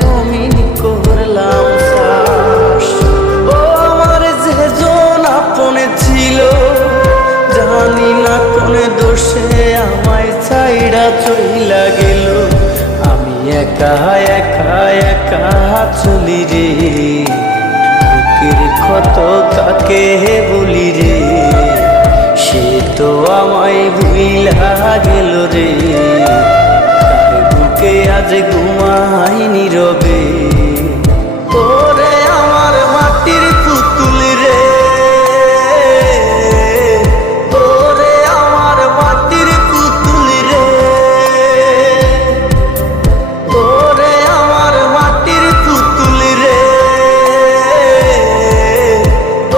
জমিন করলাম চাষ। ও আমার যে জন আপনে ছিল, জানি না কোন দোষে আমায় ছাইড়া চইলা গেল। আমি একা একা একা চলি রে, বুকের ক্ষত কাকে বলি রে, সে তো আমায় ভুইলা গেল রে। তার বুকে আজ ঘুমাই নীরবে, ওরে আমার মাটির পুতুল রে, ওরে আমার মাটির পুতুল রে, ওরে আমার মাটির পুতুল রে,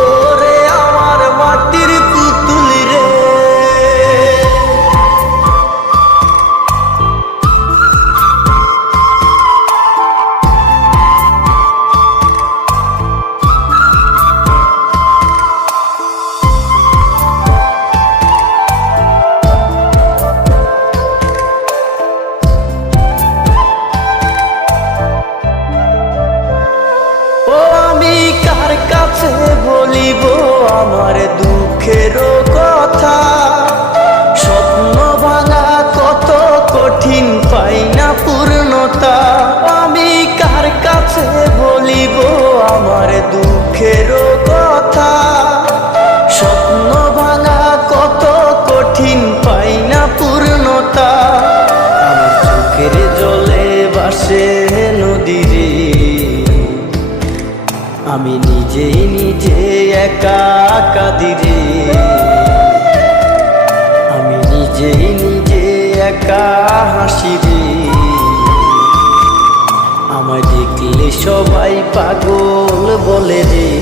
ওরে আমার মাটির পুতুল রে। ও আমি কার কাছে বলিব আমার দুঃখের কথা, স্বপ্ন ভাঙা কত কঠিন পাই না পূর্ণতা। আমি কার কাছে বলিব আমার দুঃখের কথা, স্বপ্ন ভাঙা কত কঠিন পাই না পূর্ণতা। আমার চোখের জলে ভাসে নদী রে, আমি নিজেই নিজে একা কাঁদি রে, আমি নিজেই নিজে একা হাসি রে। আমায় দেখলে সবাই পাগল বলে রে,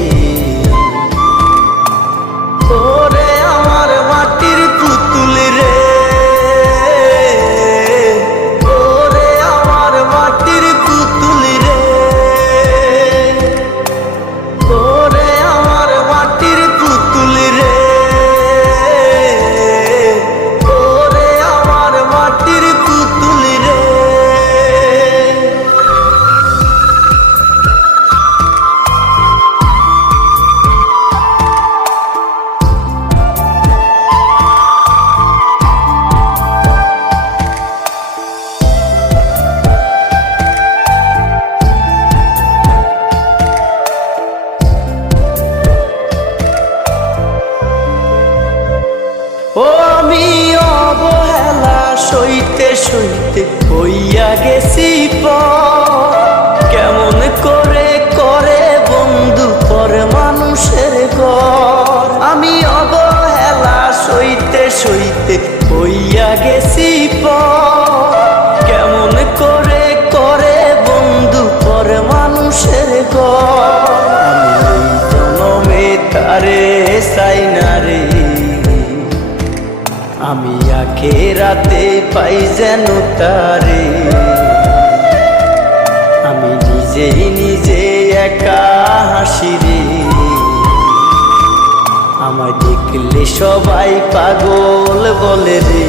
ওরে আমার মাটির পুতুল রে, ওরে আমার মাটির পুতুল রে, ওরে আমার মাটির পুতুল রে, ওরে আমার মাটির পুতুল রে। ও আমি অবহেলা সইতে সইতে হইয়া গেছি পর, কেমন করে করে বন্ধু পর মানুষের ঘর। আমি অবহেলা সইতে সইতে হইয়া গেছি পর, কেমন করে করে বন্ধু পর মানুষের ঘর। আমি এই জনমে তারে চাই না রে, আমি আখেরাতে পাই যেন তারে। আমি নিজেই নিজে একা হাসি রে, আমায় দেখলে সবাই পাগল বলে রে।